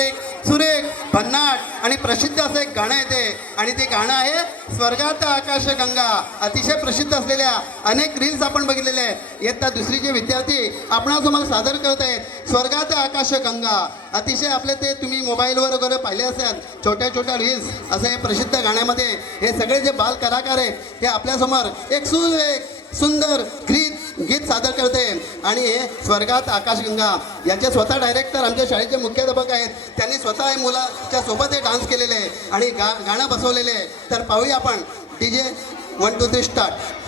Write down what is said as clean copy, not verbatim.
एक सुरेख भन्नाट आणि प्रसिद्ध असं एक गाणं येते आणि ते गाणं आहे स्वर्गात आकाशगंगा. अतिशय प्रसिद्ध असलेल्या अनेक रील्स आपण बघितलेले आहेत. इयत्ता दुसरीचे विद्यार्थी आपणासमोर सादर करत आहेत स्वर्गात आकाशगंगा. अतिशय आपले ते तुम्ही मोबाईलवर वगैरे पाहिले असेल छोट्या छोट्या रील्स. असं हे प्रसिद्ध गाण्यामध्ये हे सगळे जे बाल कलाकार आहेत हे आपल्यासमोर एक सुंदर गीत सादर करते. आणि हे स्वर्गात आकाशगंगा यांचे स्वतः डायरेक्टर आमच्या शाळेचे मुख्याध्यापक आहेत. त्यांनी स्वतः हे मुलाच्या सोबत हे डान्स केलेले आहे आणि गाणं बसवलेले आहे. तर पाहूया आपण. DJ 1 2 3 start.